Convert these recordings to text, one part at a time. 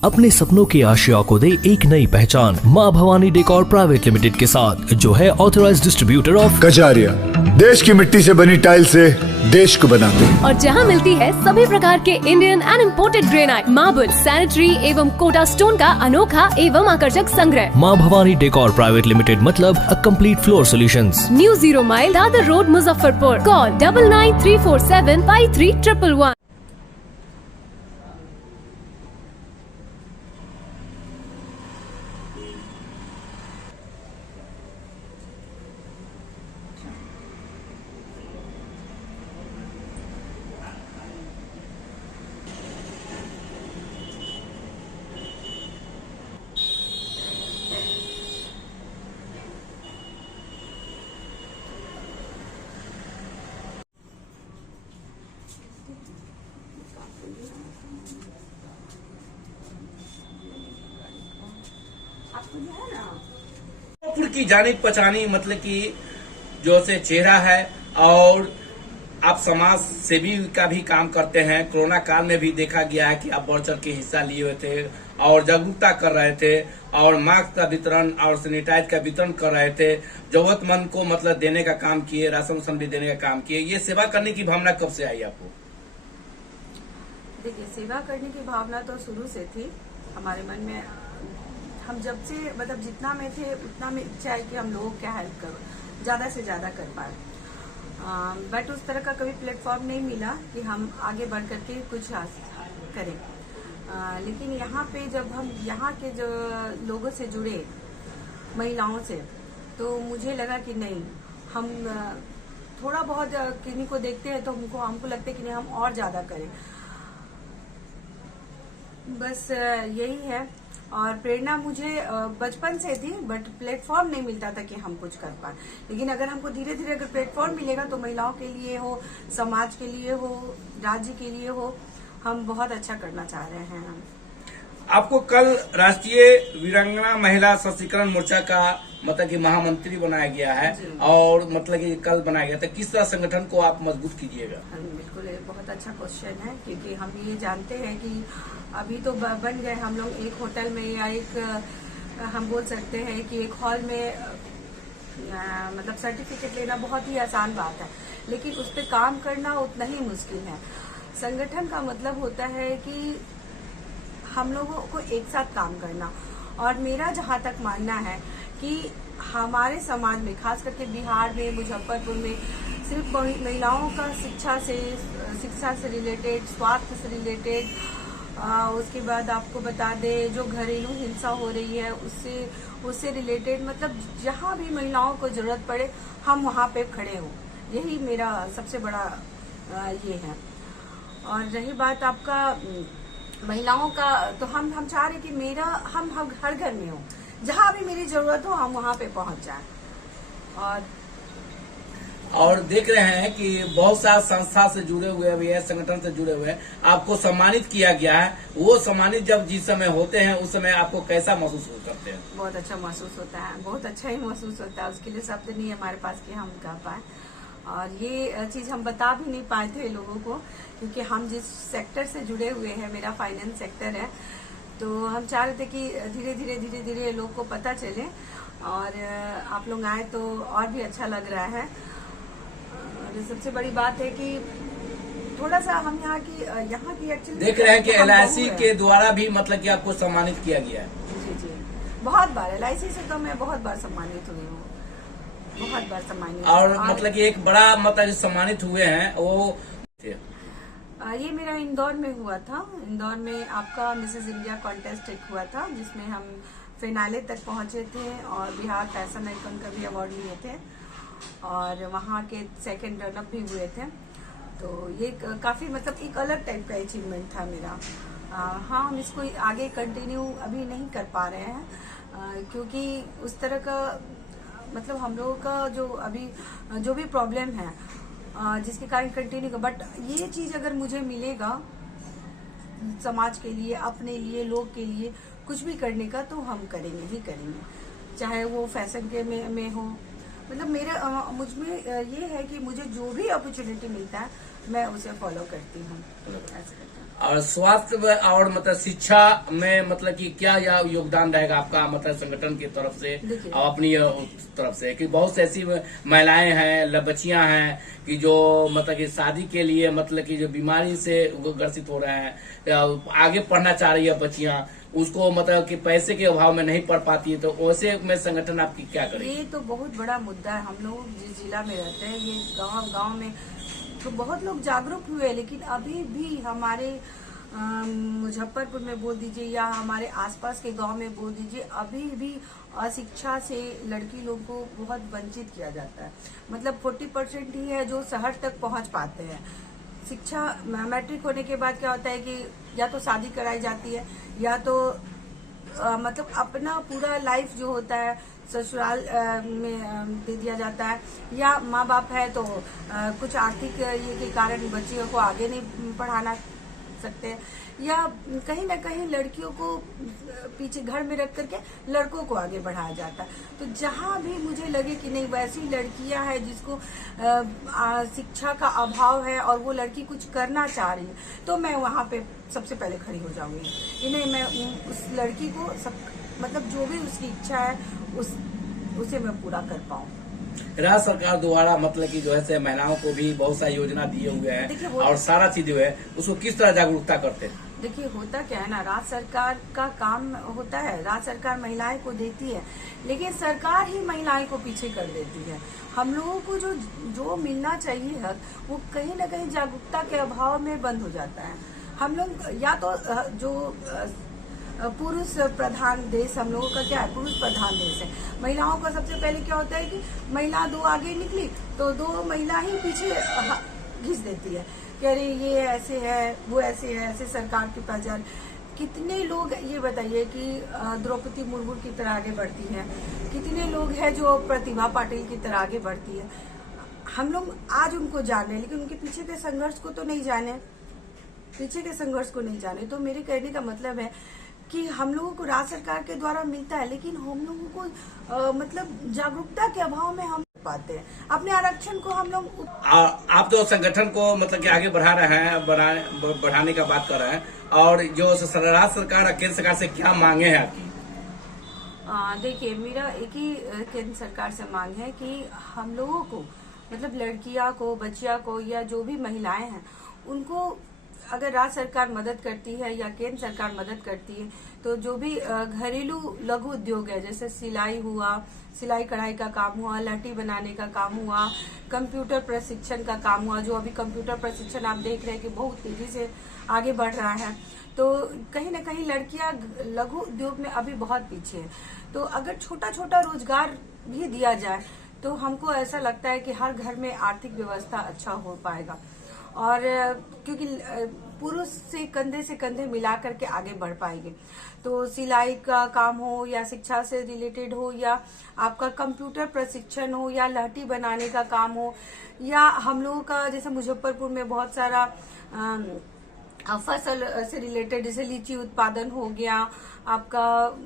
अपने सपनों की आशिया को दे एक नई पहचान माँ भवानी डेकोर प्राइवेट लिमिटेड के साथ, जो है ऑथराइज्ड डिस्ट्रीब्यूटर ऑफ कजारिया। देश की मिट्टी से बनी टाइल से देश को बनाते हैं। और जहाँ मिलती है सभी प्रकार के Indian and imported granite, marble, sanitary एवं कोटा स्टोन का अनोखा एवं आकर्षक संग्रह। माँ भवानी डेकोर प्राइवेट लिमिटेड मतलब a complete floor solutions. New 0 mile Dadar road, Muzaffarpur. Call 9934753111। की जानी पहचानी मतलब कि जो से चेहरा है, और आप समाज सेवी का भी काम करते हैं। कोरोना काल में भी देखा गया है कि आप बढ़ चढ़ के हिस्सा लिए हुए थे और जागरूकता कर रहे थे और मास्क का वितरण और सैनिटाइज का वितरण कर रहे थे। जरूरतमंद को मतलब देने का काम किए, राशन भी देने का काम किए। ये सेवा करने की भावना कब से आई आपको? देखिए, सेवा करने की भावना तो शुरू से थी हमारे मन में। हम जब से मतलब जितना में थे उतना में इच्छा है कि हम लोगों की हेल्प करो, ज्यादा से ज्यादा कर पाए। बट उस तरह का कभी प्लेटफॉर्म नहीं मिला कि हम आगे बढ़ करके कुछ करें। लेकिन यहाँ पे जब हम यहाँ के जो लोगों से जुड़े, महिलाओं से, तो मुझे लगा कि नहीं, हम थोड़ा बहुत किन्हीं को देखते हैं तो हमको लगता है कि नहीं, हम और ज्यादा करें। बस यही है। और प्रेरणा मुझे बचपन से थी, बट प्लेटफॉर्म नहीं मिलता था कि हम कुछ कर पाए। लेकिन अगर हमको धीरे धीरे अगर प्लेटफॉर्म मिलेगा तो महिलाओं के लिए हो, समाज के लिए हो, राज्य के लिए हो, हम बहुत अच्छा करना चाह रहे हैं। हम आपको कल राष्ट्रीय वीरांगना महिला सशक्तिकरण मोर्चा का मतलब कि महामंत्री बनाया गया है, और मतलब कि कल बनाया गया था। किस तरह संगठन को आप मजबूत कीजिएगा? बिल्कुल, ये बहुत अच्छा क्वेश्चन है, क्योंकि हम ये जानते हैं कि अभी तो बन गए हम लोग एक होटल में या एक हम बोल सकते हैं कि एक हॉल में मतलब सर्टिफिकेट लेना बहुत ही आसान बात है, लेकिन उस पर काम करना उतना ही मुश्किल है। संगठन का मतलब होता है कि हम लोगों को एक साथ काम करना। और मेरा जहाँ तक मानना है कि हमारे समाज में, खास करके बिहार में, मुजफ्फरपुर में, सिर्फ महिलाओं का शिक्षा से रिलेटेड, स्वास्थ्य से रिलेटेड, उसके बाद आपको बता दें जो घरेलू हिंसा हो रही है उससे रिलेटेड, मतलब जहाँ भी महिलाओं को जरूरत पड़े हम वहाँ पे खड़े हों। यही मेरा सबसे बड़ा ये है। और रही बात आपका महिलाओं का, तो हम चाह रहे कि हम हर घर में हो, जहाँ भी मेरी जरूरत हो हम वहाँ पे पहुँच जाए। और देख रहे हैं कि बहुत सारे संस्था से जुड़े हुए भी है, संगठन से जुड़े हुए हैं, आपको सम्मानित किया गया है। वो सम्मानित जब जिस समय होते हैं उस समय आपको कैसा महसूस करते हैं? बहुत अच्छा महसूस होता है, बहुत अच्छा ही महसूस होता है। उसके लिए शब्द नहीं है हमारे पास कि हम कह पाए। और ये चीज हम बता भी नहीं पाए थे लोगों को, क्योंकि हम जिस सेक्टर से जुड़े हुए हैं, मेरा फाइनेंस सेक्टर है, तो हम चाह रहे थे कि धीरे धीरे लोग को पता चले और आप लोग आए तो और भी अच्छा लग रहा है। और सबसे बड़ी बात है कि थोड़ा सा हम यहाँ की एक्चुअली देख रहे हैं कि LIC के द्वारा भी मतलब कि आपको सम्मानित किया गया है। जी, बहुत बार LIC से तो मैं बहुत बार सम्मानित हुई हूँ, बहुत बार सम्मानित। और मतलब कि एक बड़ा मतलब सम्मानित हुए हैं वो ये मेरा इंदौर में हुआ था। इंदौर में आपका मिसेस इंडिया कॉन्टेस्ट एक हुआ था, जिसमें हम फिनाले तक पहुंचे थे और बिहार फैशन आइकन का भी अवार्ड लिए थे और वहाँ के सेकंड रनअप भी हुए थे। तो ये काफी मतलब एक अलग टाइप का अचीवमेंट था मेरा। हाँ, हम इसको आगे कंटिन्यू अभी नहीं कर पा रहे हैं, क्योंकि उस तरह का मतलब हम लोगों का जो भी प्रॉब्लम है, जिसके कारण कंटिन्यू। बट ये चीज अगर मुझे मिलेगा समाज के लिए, अपने लिए, लोग के लिए कुछ भी करने का, तो हम करेंगे ही करेंगे, चाहे वो फैशन के में हो। मतलब मुझ में ये है कि मुझे जो भी अपॉर्चुनिटी मिलता है मैं उसे फॉलो करती हूँ, ऐसे करती हूँ। और स्वास्थ्य और मतलब शिक्षा में मतलब कि क्या यह योगदान रहेगा आपका मतलब संगठन की तरफ से देखिए। और अपनी तरफ से कि बहुत से ऐसी महिलाएं हैं, बच्चियां हैं कि जो मतलब कि शादी के लिए मतलब कि जो बीमारी से ग्रसित हो रहे हैं, आगे पढ़ना चाह रही है बच्चियां, उसको मतलब कि पैसे के अभाव में नहीं पढ़ पाती है, तो वैसे में संगठन आपकी क्या करेगी? ये तो बहुत बड़ा मुद्दा है। हम लोग जिस जिला में रहते हैं, ये गांव में तो बहुत लोग जागरूक हुए, लेकिन अभी भी हमारे मुजफ्फरपुर में बोल दीजिए या हमारे आसपास के गांव में बोल दीजिए, अभी भी अशिक्षा से लड़की लोग को बहुत वंचित किया जाता है। मतलब 40% ही है जो शहर तक पहुंच पाते हैं। शिक्षा मैट्रिक होने के बाद क्या होता है कि या तो शादी कराई जाती है या तो मतलब अपना पूरा लाइफ जो होता है ससुराल में दे दिया जाता है, या माँ बाप है तो कुछ आर्थिक ये के कारण बच्चियों को आगे नहीं पढ़ाना सकते हैं, या कहीं ना कहीं लड़कियों को पीछे घर में रख करके लड़कों को आगे बढ़ाया जाता है। तो जहाँ भी मुझे लगे कि नहीं वैसी लड़कियां हैं जिसको शिक्षा का अभाव है और वो लड़की कुछ करना चाह रही है, तो मैं वहाँ पे सबसे पहले खड़ी हो जाऊंगी कि नहीं, मैं उस लड़की को मतलब जो भी उसकी इच्छा है उसे मैं पूरा कर पाऊँ। राज्य सरकार द्वारा मतलब कि जो है से महिलाओं को भी बहुत सारी योजना दिए हुए हैं और सारा चीज जो है उसको किस तरह जागरूकता करते हैं? देखिए होता क्या है ना, राज्य सरकार का काम होता है, राज्य सरकार महिलाएं को देती है, लेकिन सरकार ही महिलाएं को पीछे कर देती है। हम लोगों को जो मिलना चाहिए हक, वो कहीं ना कहीं जागरूकता के अभाव में बंद हो जाता है। हम लोग या तो जो पुरुष प्रधान देश, हम लोगों का क्या है, पुरुष प्रधान देश है। महिलाओं का सबसे पहले क्या होता है कि महिला 2 आगे निकली तो 2 महिला ही पीछे घिस देती है कि अरे ये ऐसे है, वो ऐसे है, ऐसे सरकार के पास जा रहे। कितने लोग ये बताइए कि द्रौपदी मुर्मू की तरह आगे बढ़ती है, कितने लोग हैं जो प्रतिभा पाटिल की तरह आगे बढ़ती है। हम लोग आज उनको जाने, लेकिन उनके पीछे के संघर्ष को तो नहीं जाने, तो मेरे कहने का मतलब है कि हम लोगों को राज्य सरकार के द्वारा मिलता है, लेकिन हम लोगों को मतलब जागरूकता के अभाव में हम पाते हैं अपने आरक्षण को। हम लोग आप तो संगठन को मतलब कि आगे बढ़ा रहे हैं, बढ़ाने का बात कर रहे हैं, और जो राज्य सरकार और केंद्र सरकार से क्या मांगे हैं आपकी? देखिए मेरा एक ही केंद्र सरकार से मांग है कि हम लोगों को मतलब लड़कियां को, बच्चियां को या जो भी महिलाएं हैं उनको अगर राज्य सरकार मदद करती है या केंद्र सरकार मदद करती है, तो जो भी घरेलू लघु उद्योग है, जैसे सिलाई हुआ, सिलाई कढ़ाई का काम हुआ, लहठी बनाने का काम हुआ, कंप्यूटर प्रशिक्षण का काम हुआ, जो अभी कंप्यूटर प्रशिक्षण आप देख रहे हैं कि बहुत तेजी से आगे बढ़ रहा है, तो कहीं ना कहीं लड़कियां लघु उद्योग में अभी बहुत पीछे है। तो अगर छोटा छोटा रोजगार भी दिया जाए तो हमको ऐसा लगता है कि हर घर में आर्थिक व्यवस्था अच्छा हो पाएगा, और क्योंकि पुरुष से कंधे मिला करके आगे बढ़ पाएंगे। तो सिलाई का काम हो या शिक्षा से रिलेटेड हो या आपका कंप्यूटर प्रशिक्षण हो या लहठी बनाने का काम हो, या हम लोगों का जैसे मुजफ्फरपुर में बहुत सारा फसल से रिलेटेड जैसे लीची उत्पादन हो गया आपका,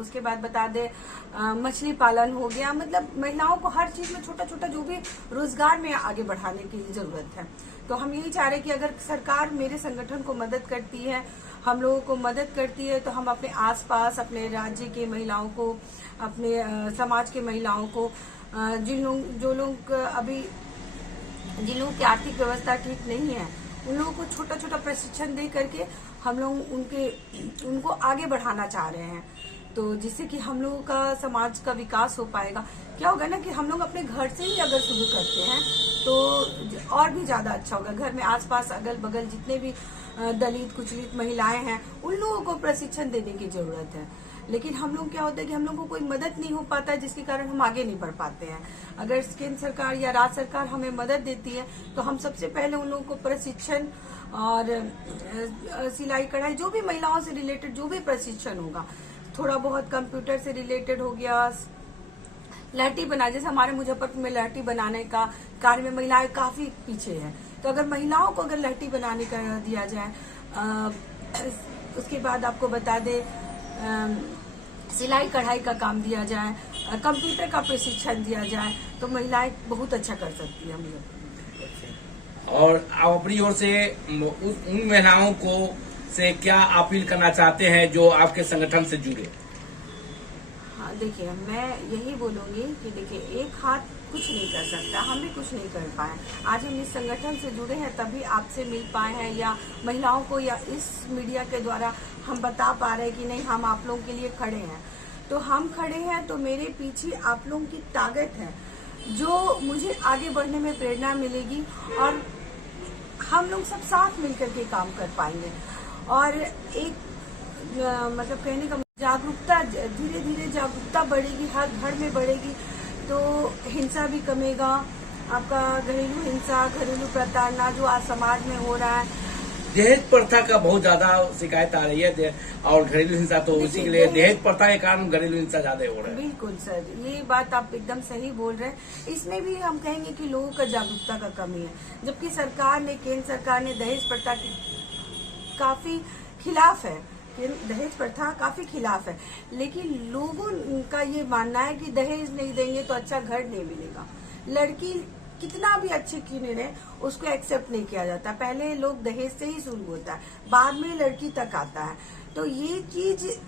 उसके बाद बता दे मछली पालन हो गया। मतलब महिलाओं को हर चीज में छोटा छोटा जो भी रोजगार में आगे बढ़ाने की जरूरत है। तो हम यही चाह रहे हैं कि अगर सरकार मेरे संगठन को मदद करती है, हम लोगों को मदद करती है, तो हम अपने आसपास अपने राज्य के महिलाओं को, अपने समाज के महिलाओं को, जिन लोगों की आर्थिक व्यवस्था ठीक नहीं है, उन लोगों को छोटा छोटा प्रशिक्षण दे करके हम लोग उनको आगे बढ़ाना चाह रहे हैं। तो जिससे कि हम लोगों का समाज का विकास हो पाएगा। क्या होगा ना कि हम लोग अपने घर से ही अगर शुरू करते हैं तो और भी ज्यादा अच्छा होगा। घर में आसपास अगल बगल जितने भी दलित कुचलित महिलाएं हैं उन लोगों को प्रशिक्षण देने की जरूरत है। लेकिन हम लोग क्या होता है कि हम लोग को कोई मदद नहीं हो पाता है, जिसके कारण हम आगे नहीं बढ़ पाते हैं। अगर केंद्र सरकार या राज्य सरकार हमें मदद देती है तो हम सबसे पहले उन लोगों को प्रशिक्षण और सिलाई कढ़ाई जो भी महिलाओं से रिलेटेड जो भी प्रशिक्षण होगा, थोड़ा बहुत कंप्यूटर से रिलेटेड हो गया, लहठी बना, जैसे हमारे मुजफ्फरपुर में लहठी बनाने का कार्य में महिलाएं काफी पीछे हैं। तो अगर महिलाओं को अगर लहठी बनाने का दिया जाए, उसके बाद आपको बता दे सिलाई कढ़ाई का काम दिया जाए, कंप्यूटर का प्रशिक्षण दिया जाए, तो महिलाएं बहुत अच्छा कर सकती है। हम लोग और आप अपनी ओर से उन महिलाओं को से क्या अपील करना चाहते हैं जो आपके संगठन से जुड़े? हाँ, देखिए मैं यही बोलूंगी कि देखिए एक हाथ कुछ नहीं कर सकता, हम भी कुछ नहीं कर पाए। आज हम इस संगठन से जुड़े हैं तभी आपसे मिल पाए हैं, या महिलाओं को या इस मीडिया के द्वारा हम बता पा रहे हैं कि नहीं हम आप लोगों के लिए खड़े हैं। तो हम खड़े हैं तो मेरे पीछे आप लोगों की ताकत है जो मुझे आगे बढ़ने में प्रेरणा मिलेगी, और हम लोग सब साथ मिलकर के काम कर पाएंगे। और एक मतलब कहने का जागरूकता, धीरे धीरे जागरूकता बढ़ेगी, हर घर में बढ़ेगी तो हिंसा भी कमेगा। आपका घरेलू हिंसा, घरेलू प्रताड़ना जो आज समाज में हो रहा है, दहेज प्रथा का बहुत ज्यादा शिकायत आ रही है, और घरेलू हिंसा तो उसी के लिए दहेज प्रथा के कारण घरेलू हिंसा ज्यादा हो रहा है। बिल्कुल सर, ये बात आप एकदम सही बोल रहे हैं। इसमें भी हम कहेंगे कि लोगों का जागरूकता का कमी है, जबकि सरकार ने, केंद्र सरकार ने दहेज प्रथा की काफी खिलाफ है, दहेज प्रथा काफी खिलाफ है, लेकिन लोगों का ये मानना है कि दहेज नहीं देंगे तो अच्छा घर नहीं मिलेगा। लड़की कितना भी अच्छी क्यों नहीं रहे, उसको एक्सेप्ट नहीं किया जाता। पहले लोग दहेज से ही शुरू होता है, बाद में लड़की तक आता है। तो ये चीज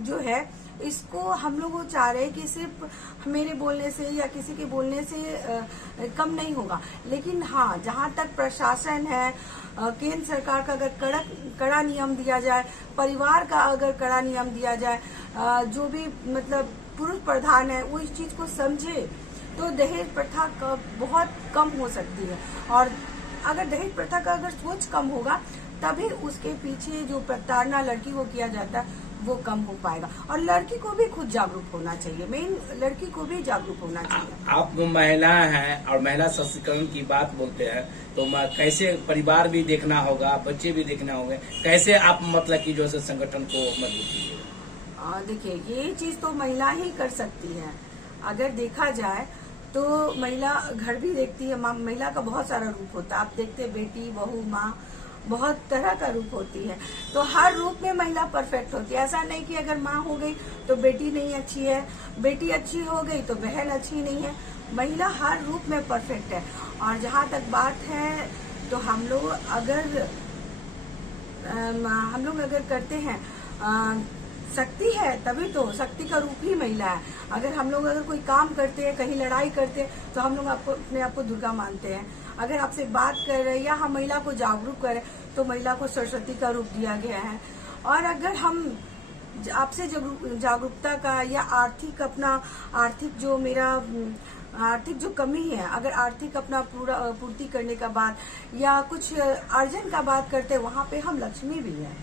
जो है, इसको हम लोग चाह रहे हैं कि सिर्फ मेरे बोलने से या किसी के बोलने से कम नहीं होगा। लेकिन हाँ, जहाँ तक प्रशासन है, केंद्र सरकार का अगर कड़ा नियम दिया जाए, परिवार का अगर कड़ा नियम दिया जाए, जो भी मतलब पुरुष प्रधान है वो इस चीज को समझे तो दहेज प्रथा बहुत कम हो सकती है। और अगर दहेज प्रथा का अगर सोच कम होगा तभी उसके पीछे जो प्रताड़ना लड़की को किया जाता है वो कम हो पाएगा। और लड़की को भी खुद जागरूक होना चाहिए, मेन लड़की को भी जागरूक होना चाहिए। आप महिला हैं और महिला सशक्तिकरण की बात बोलते हैं तो कैसे परिवार भी देखना होगा, बच्चे भी देखना होंगे, कैसे आप मतलब कि जो है संगठन को मजबूत कीजिए? देखिए ये चीज तो महिला ही कर सकती है। अगर देखा जाए तो महिला घर भी देखती है, महिला का बहुत सारा रूप होता है। आप देखते हैं बेटी, बहू, माँ, बहुत तरह का रूप होती है। तो हर रूप में महिला परफेक्ट होती है। ऐसा नहीं कि अगर माँ हो गई तो बेटी नहीं अच्छी है, बेटी अच्छी हो गई तो बहन अच्छी नहीं है। महिला हर रूप में परफेक्ट है। और जहाँ तक बात है तो हम लोग अगर करते हैं शक्ति है, तभी तो शक्ति का रूप ही महिला है। अगर हम लोग अगर कोई काम करते हैं, कहीं लड़ाई करते हैं तो हम लोग अपने आप को दुर्गा मानते हैं। अगर आपसे बात कर रहे हैं या हम महिला को जागरूक करें तो महिला को सरस्वती का रूप दिया गया है। और अगर हम आपसे जागरूकता का या आर्थिक जो कमी है, अगर आर्थिक अपना पूर्ति करने का बात या कुछ अर्जन का बात करते हैं, वहाँ पे हम लक्ष्मी भी हैं।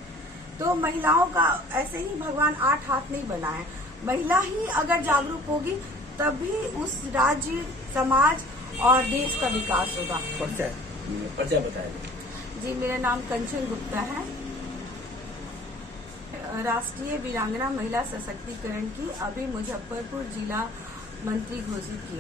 तो महिलाओं का ऐसे ही भगवान 8 हाथ नहीं बनाए। महिला ही अगर जागरूक होगी तभी उस राज्य, समाज और देश का विकास होगा। परिचय बताएं। जी, मेरा नाम कंचन गुप्ता है, राष्ट्रीय वीरांगना महिला सशक्तिकरण की अभी मुजफ्फरपुर जिला मंत्री घोषित की।